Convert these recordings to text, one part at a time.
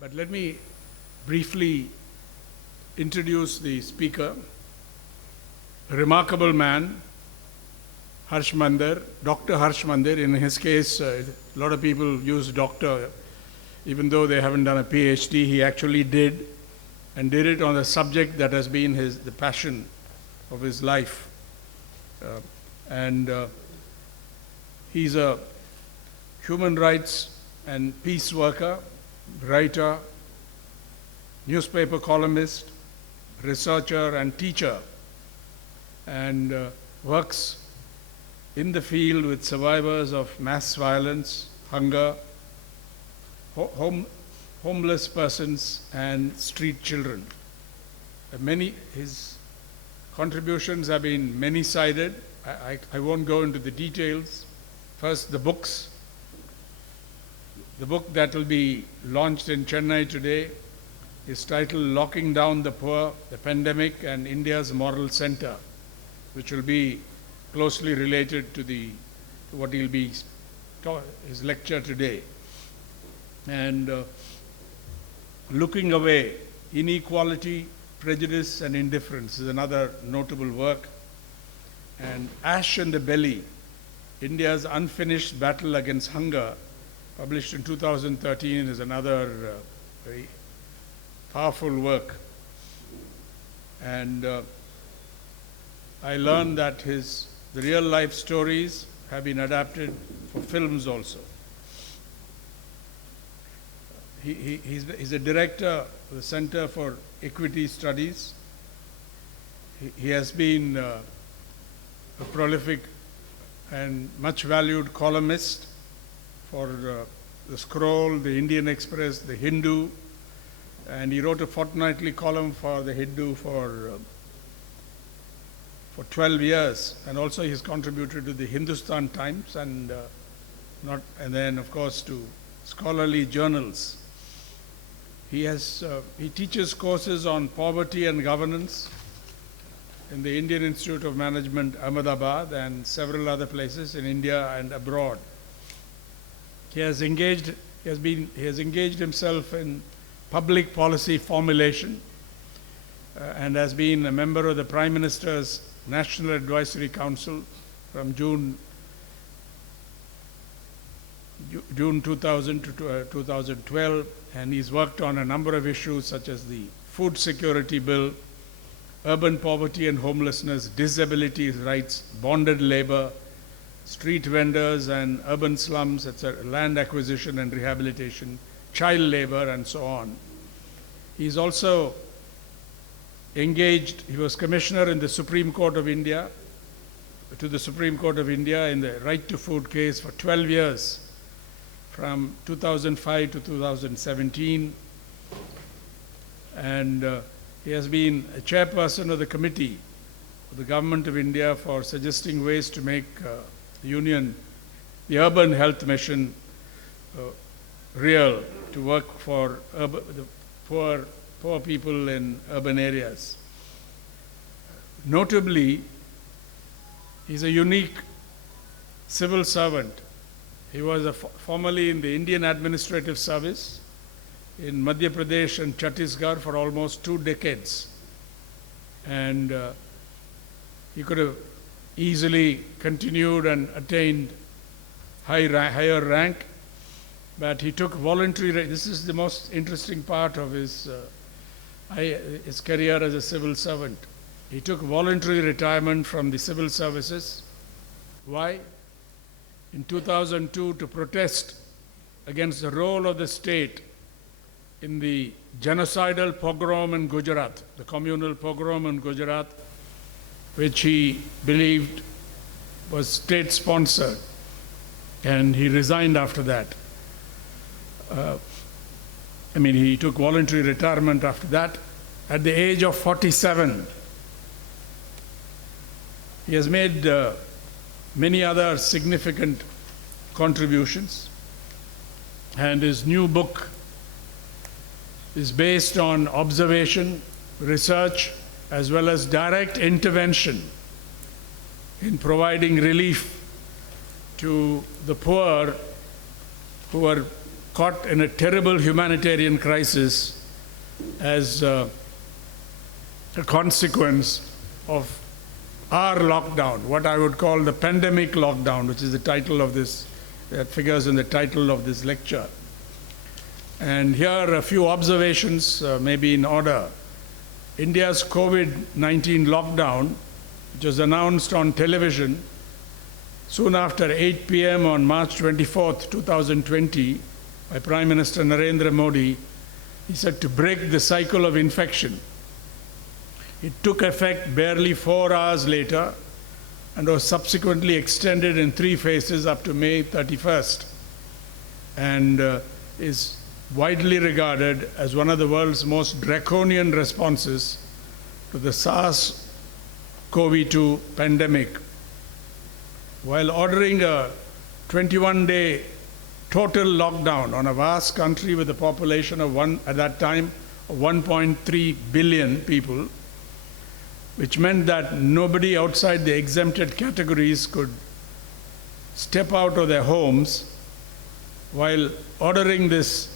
But let me briefly introduce the speaker, a remarkable man, Harsh Mandir, Dr. Harsh Mandir. In his case, a lot of people use doctor, even though they haven't done a PhD. He actually did, and did it on a subject that has been the passion of his life. He's a human rights and peace worker, writer, newspaper columnist, researcher and teacher, and works in the field with survivors of mass violence, hunger, homeless persons and street children. His contributions have been many-sided. I won't go into the details. First, the books. The book that will be launched in Chennai today is titled Locking Down the Poor, the Pandemic and India's Moral Center, which will be closely related to what he'll be his lecture today. And Looking Away, Inequality, Prejudice and Indifference is another notable work. And Ash in the Belly, India's Unfinished Battle Against Hunger, published in 2013, is another very powerful work. And I learned that the real life stories have been adapted for films also. He's a director of the Center for Equity Studies. He has been a prolific and much valued columnist for the Scroll, the Indian Express, the Hindu, and he wrote a fortnightly column for the Hindu for 12 years, and also he's contributed to the Hindustan Times and then of course to scholarly journals. He teaches courses on poverty and governance in the Indian Institute of Management, Ahmedabad, and several other places in India and abroad. He has engaged himself in public policy formulation and has been a member of the Prime Minister's National Advisory Council from June 2000 to 2012, and he's worked on a number of issues such as the Food Security Bill, urban poverty and homelessness, disability rights, bonded labor, street vendors and urban slums, etc., land acquisition and rehabilitation, child labor, and so on. He's also engaged, he was commissioner in the Supreme Court of India, in the Right to Food case for 12 years, from 2005 to 2017. And he has been a chairperson of the committee of the Government of India for suggesting ways to make the Urban Health Mission real, to work for the poor people in urban areas. Notably, he's a unique civil servant. He was formerly in the Indian Administrative Service in Madhya Pradesh and Chhattisgarh for almost 2 decades. And he could have easily continued and attained higher rank, but he took voluntary. This is the most interesting part of his career as a civil servant. He took voluntary retirement from the civil services. Why? In 2002, to protest against the role of the state in the genocidal pogrom in Gujarat, the communal pogrom in Gujarat, which he believed was state-sponsored, and he resigned after that. He took voluntary retirement after that at the age of 47. He has made many other significant contributions, and his new book is based on observation, research, as well as direct intervention in providing relief to the poor who are caught in a terrible humanitarian crisis as a consequence of our lockdown, what I would call the pandemic lockdown, which is the title of this, that figures in the title of this lecture. And here are a few observations, maybe in order. India's COVID-19 lockdown, which was announced on television soon after 8 p.m. on March 24th, 2020, by Prime Minister Narendra Modi, he said to break the cycle of infection. It took effect barely 4 hours later and was subsequently extended in 3 phases up to May 31st, and is widely regarded as one of the world's most draconian responses to the SARS-CoV-2 pandemic. While ordering a 21-day total lockdown on a vast country with a population of at that time, 1.3 billion people, which meant that nobody outside the exempted categories could step out of their homes. While ordering this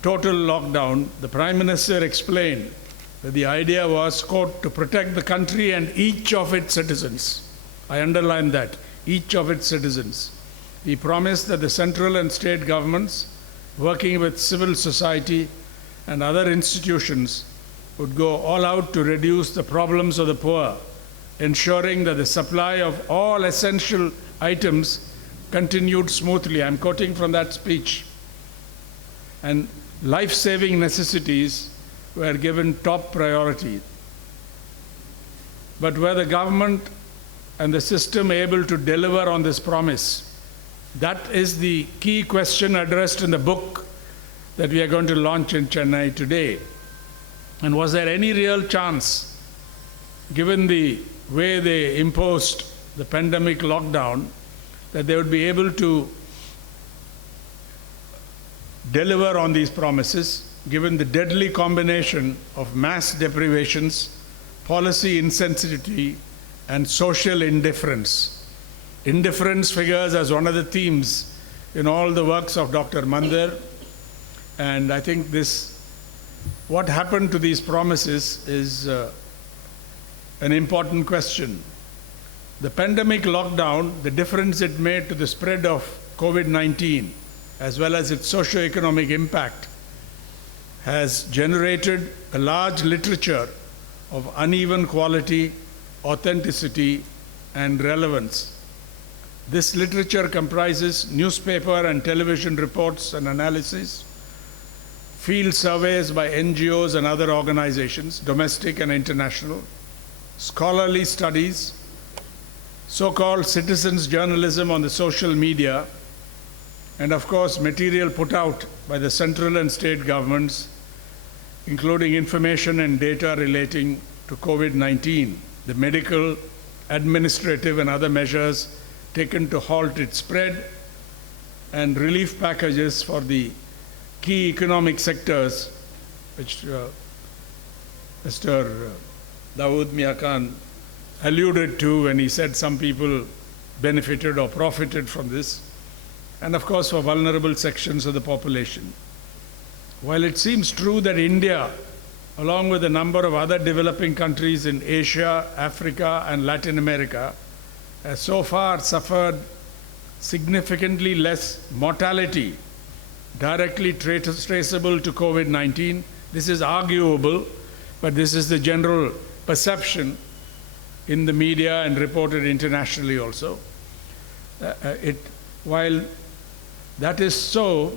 total lockdown, the Prime Minister explained that the idea was, quote, to protect the country and each of its citizens. I underline that, each of its citizens. He promised that the central and state governments, working with civil society and other institutions, would go all out to reduce the problems of the poor, ensuring that the supply of all essential items continued smoothly. I'm quoting from that speech. And life-saving necessities were given top priority. But were the government and the system able to deliver on this promise? That is the key question addressed in the book that we are going to launch in Chennai today. And was there any real chance, given the way they imposed the pandemic lockdown, that they would be able to deliver on these promises, given the deadly combination of mass deprivations, policy insensitivity, and social indifference? Indifference figures as one of the themes in all the works of Dr. Mandir, and I think what happened to these promises is an important question. The pandemic lockdown, the difference it made to the spread of COVID-19, as well as its socio-economic impact, has generated a large literature of uneven quality, authenticity, and relevance. This literature comprises newspaper and television reports and analysis, field surveys by NGOs and other organizations, domestic and international, scholarly studies, so-called citizens' journalism on the social media, and of course material put out by the central and state governments, including information and data relating to COVID-19, the medical, administrative and other measures taken to halt its spread, and relief packages for the key economic sectors, which Mr. Dawood Mia Khan alluded to when he said some people benefited or profited from this, and of course for vulnerable sections of the population. While it seems true that India, along with a number of other developing countries in Asia, Africa, and Latin America, has so far suffered significantly less mortality directly traceable to COVID-19. This is arguable, but this is the general perception in the media and reported internationally also. While that is so,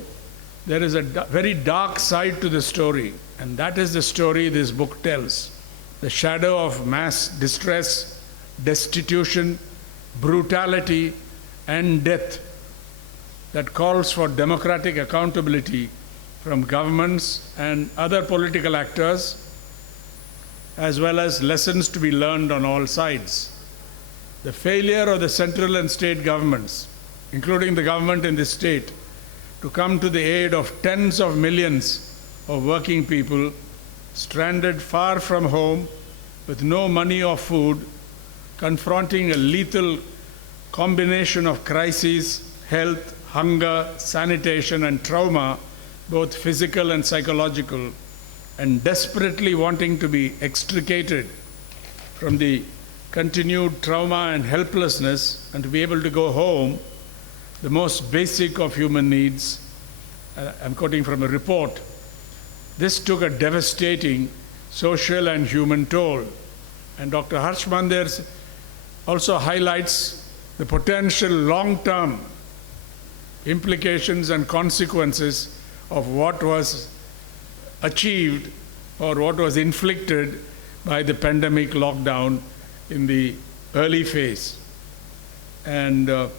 there is a very dark side to the story, and that is the story this book tells. The shadow of mass distress, destitution, brutality, and death that calls for democratic accountability from governments and other political actors, as well as lessons to be learned on all sides. The failure of the central and state governments, including the government in this state, to come to the aid of tens of millions of working people stranded far from home with no money or food, confronting a lethal combination of crises, health, hunger, sanitation, and trauma, both physical and psychological, and desperately wanting to be extricated from the continued trauma and helplessness and to be able to go home, the most basic of human needs. I'm quoting from a report. This took a devastating social and human toll. And Dr. Harsh Mandir also highlights the potential long-term implications and consequences of what was achieved or what was inflicted by the pandemic lockdown in the early phase. And the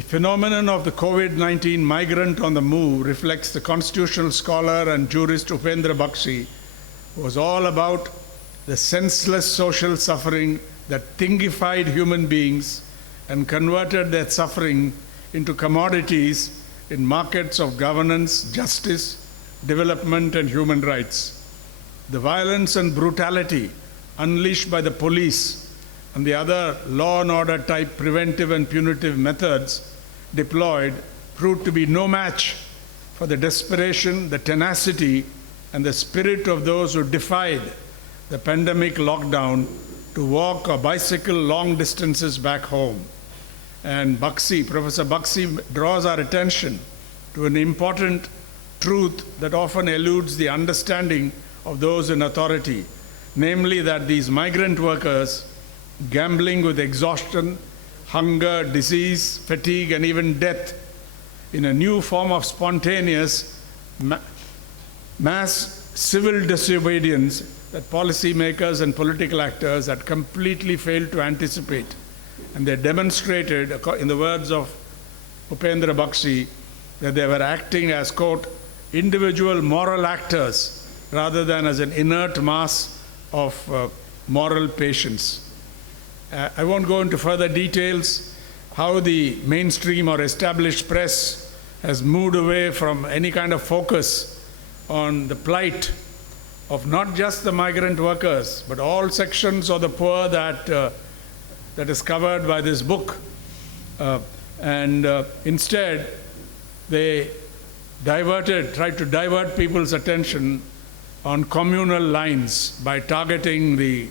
phenomenon of the COVID-19 migrant on the move reflects the constitutional scholar and jurist Upendra Bakshi, who was all about the senseless social suffering that thingified human beings and converted their suffering into commodities in markets of governance, justice, development, and human rights. The violence and brutality unleashed by the police and the other law and order type preventive and punitive methods deployed proved to be no match for the desperation, the tenacity, and the spirit of those who defied the pandemic lockdown to walk or bicycle long distances back home. And Professor Bakshi draws our attention to an important truth that often eludes the understanding of those in authority, namely that these migrant workers, gambling with exhaustion, hunger, disease, fatigue, and even death in a new form of spontaneous mass civil disobedience that policymakers and political actors had completely failed to anticipate. And they demonstrated, in the words of Upendra Bakshi, that they were acting as, quote, individual moral actors rather than as an inert mass of moral patients. I won't go into further details how the mainstream or established press has moved away from any kind of focus on the plight of not just the migrant workers, but all sections of the poor that is covered by this book. Instead, they tried to divert people's attention on communal lines by targeting the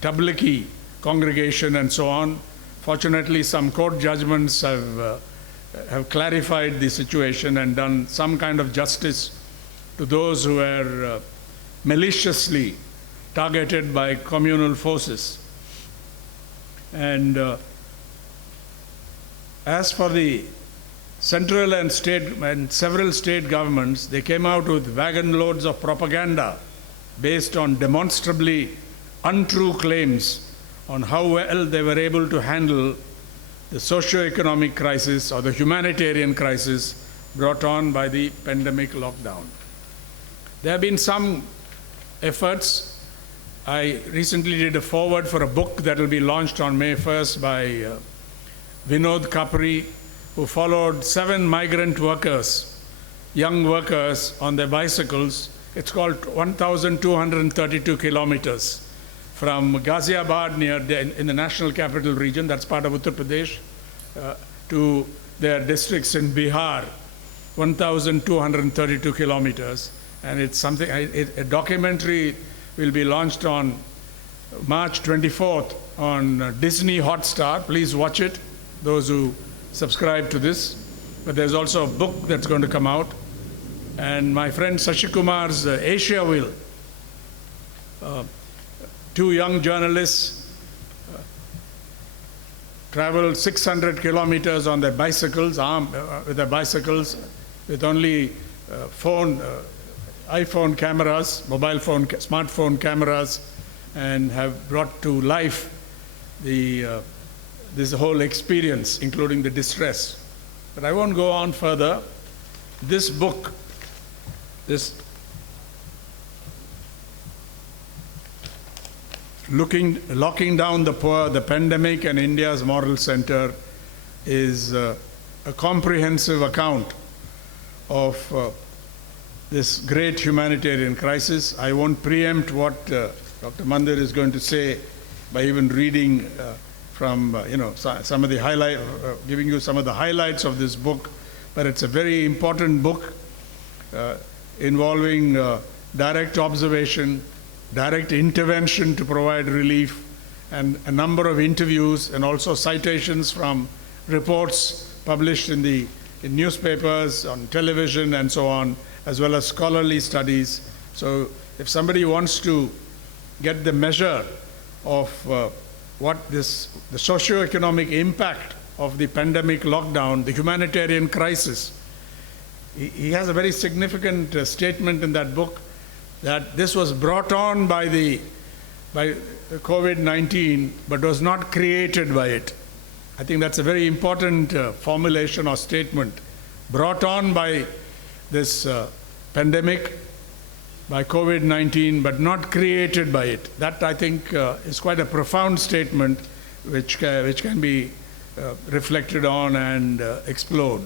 Tablighi congregation and so on. Fortunately, some court judgments have clarified the situation and done some kind of justice to those who were maliciously targeted by communal forces. And as for the central and several state governments, they came out with wagon loads of propaganda based on demonstrably untrue claims on how well they were able to handle the socio-economic crisis or the humanitarian crisis brought on by the pandemic lockdown. There have been some efforts. I recently did a foreword for a book that will be launched on May 1st by Vinod Kapri, who followed 7 migrant workers, young workers on their bicycles. It's called 1,232 kilometers from Ghaziabad in the national capital region, that's part of Uttar Pradesh, to their districts in Bihar, 1,232 kilometers. And it's something, a documentary will be launched on March 24th on Disney Hotstar. Please watch it, those who subscribe to this. But there's also a book that's going to come out. And my friend Sashikumar's Asia Will, 2 young journalists traveled 600 kilometers on their bicycles, with their bicycles, with only iPhone cameras, smartphone cameras, and have brought to life this whole experience, including the distress. But I won't go on further. This book, Locking Down the Poor, the Pandemic and India's Moral Center, is a comprehensive account of this great humanitarian crisis. I won't preempt what Dr. Mandir is going to say by even reading from, some of the giving you some of the highlights of this book. But it's a very important book involving direct observation, direct intervention to provide relief, and a number of interviews and also citations from reports published in newspapers, on television, and so on, as well as scholarly studies. So if somebody wants to get the measure of what the socio-economic impact of the pandemic lockdown, the humanitarian crisis, he has a very significant statement in that book that this was brought on by COVID-19, but was not created by it. I think that's a very important formulation or statement. Brought on by this pandemic, by COVID-19, but not created by it. That, I think, is quite a profound statement which can be reflected on and explored.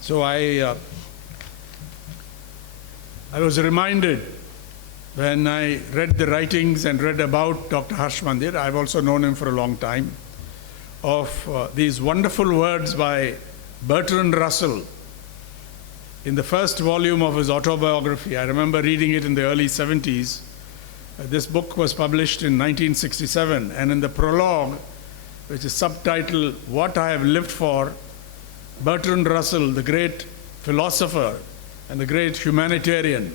So I was reminded when I read the writings and read about Dr. Harsh Mandir, I've also known him for a long time, of these wonderful words by Bertrand Russell in the first volume of his autobiography. I remember reading it in the early 70s. This book was published in 1967, and in the prologue, which is subtitled, "What I Have Lived For," Bertrand Russell, the great philosopher and the great humanitarian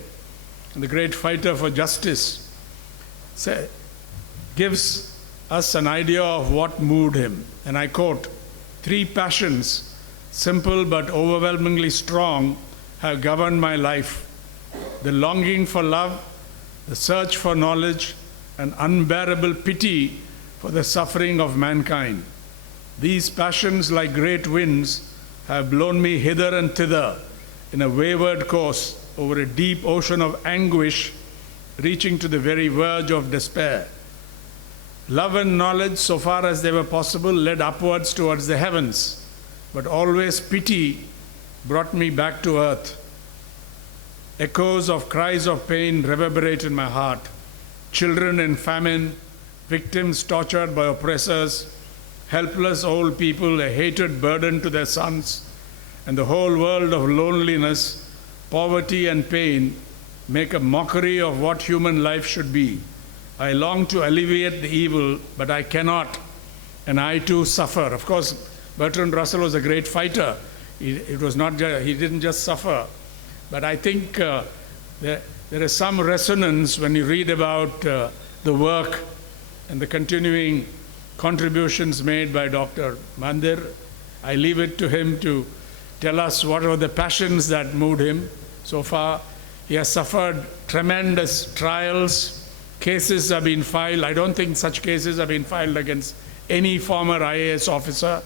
and the great fighter for justice, gives us an idea of what moved him. And I quote, "Three passions, simple but overwhelmingly strong, have governed my life: the longing for love, the search for knowledge, and unbearable pity for the suffering of mankind. These passions, like great winds, have blown me hither and thither in a wayward course over a deep ocean of anguish, reaching to the very verge of despair. Love and knowledge, so far as they were possible, led upwards towards the heavens, but always pity brought me back to earth. Echoes of cries of pain reverberate in my heart. Children in famine, victims tortured by oppressors, helpless old people, a hated burden to their sons, and the whole world of loneliness, poverty, and pain make a mockery of what human life should be. I long to alleviate the evil, but I cannot, and I too suffer." Of course, Bertrand Russell was a great fighter. He didn't just suffer. But I think there is some resonance when you read about the work and the continuing contributions made by Dr. Mandir. I leave it to him to tell us what are the passions that moved him. So far, he has suffered tremendous trials. Cases have been filed. I don't think such cases have been filed against any former IAS officer,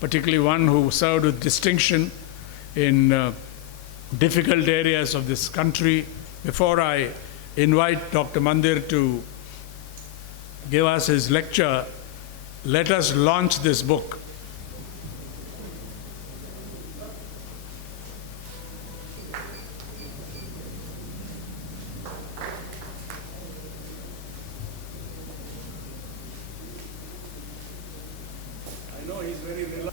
particularly one who served with distinction in difficult areas of this country. Before I invite Dr. Mandir to give us his lecture, let us launch this book. I know he's very relaxed.